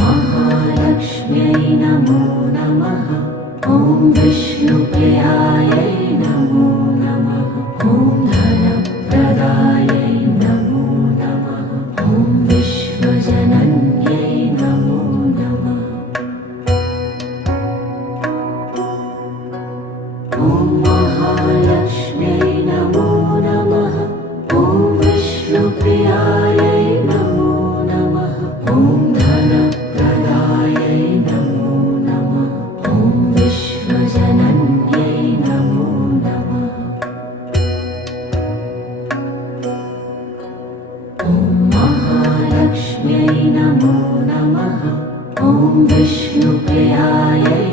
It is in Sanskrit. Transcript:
महालक्ष्म्यै नमो नमः। ॐ विष्णुप्रियायै नमो नमः। ॐ धनप्रदायै नमो नमः। ॐ विश्वजनन्यै नमो नमः। ॐ महालक्ष्म्यै नमो नमः। ॐ विष्णुप्रियायै नमो नमः। ॐ धनप्रदायै नमो नमः। ॐ विश्वजनन्यै नमो नमः। ॐ महालक्ष्म्यै नमो नमः। ॐ विष्णुप्रियायै